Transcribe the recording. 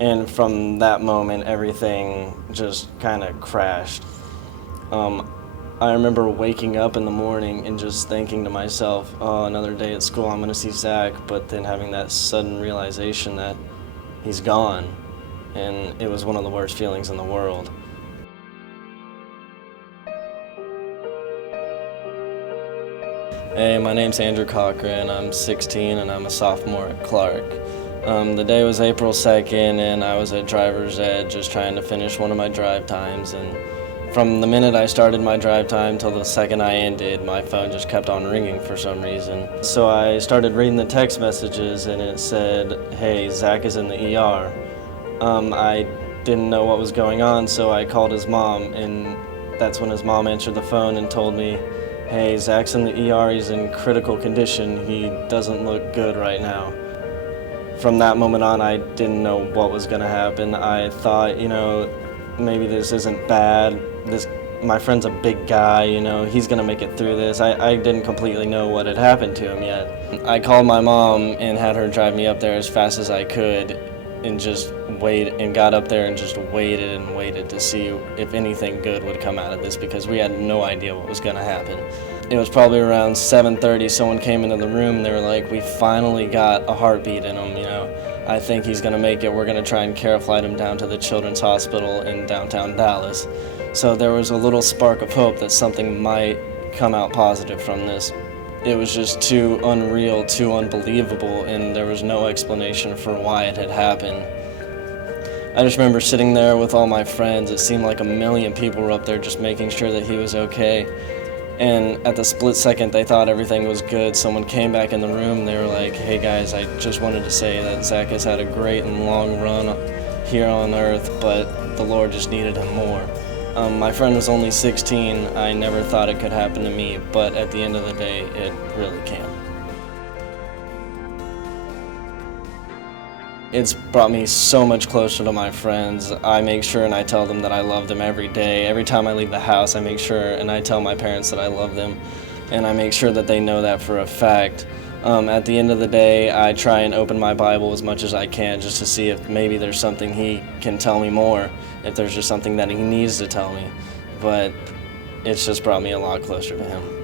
And from that moment, everything just kind of crashed. I remember waking up in the morning and just thinking to myself, oh, another day at school, I'm going to see Zach, but then having that sudden realization that he's gone, and it was one of the worst feelings in the world. Hey, my name's Andrew Cochran, I'm 16 and I'm a sophomore at Clark. The day was April 2nd and I was at driver's ed just trying to finish one of my drive times, and from the minute I started my drive time till the second I ended, my phone just kept on ringing for some reason. So I started reading the text messages and it said, hey, Zach is in the ER. I didn't know what was going on, so I called his mom, and that's when his mom answered the phone and told me, hey, Zach's in the ER, he's in critical condition, he doesn't look good right now. From that moment on, I didn't know what was going to happen. I thought, maybe this isn't bad. My friend's a big guy, he's going to make it through this. I didn't completely know what had happened to him yet. I called my mom and had her drive me up there as fast as I could and just got up there and just waited and waited to see if anything good would come out of this, because we had no idea what was going to happen. It was probably around 7:30, someone came into the room and they were like, we finally got a heartbeat in him, I think he's going to make it. We're going to try and care flight him down to the Children's Hospital in downtown Dallas. So there was a little spark of hope that something might come out positive from this. It was just too unreal, too unbelievable, and there was no explanation for why it had happened. I just remember sitting there with all my friends. It seemed like a million people were up there just making sure that he was okay. And at the split second they thought everything was good, someone came back in the room and they were like, hey guys, I just wanted to say that Zach has had a great and long run here on earth, but the Lord just needed him more. My friend was only 16. I never thought it could happen to me, but at the end of the day, it really can. It's brought me so much closer to my friends. I make sure and I tell them that I love them every day. Every time I leave the house, I make sure and I tell my parents that I love them, and I make sure that they know that for a fact. At the end of the day, I try and open my Bible as much as I can just to see if maybe there's something he can tell me more, if there's just something that he needs to tell me. But it's just brought me a lot closer to him.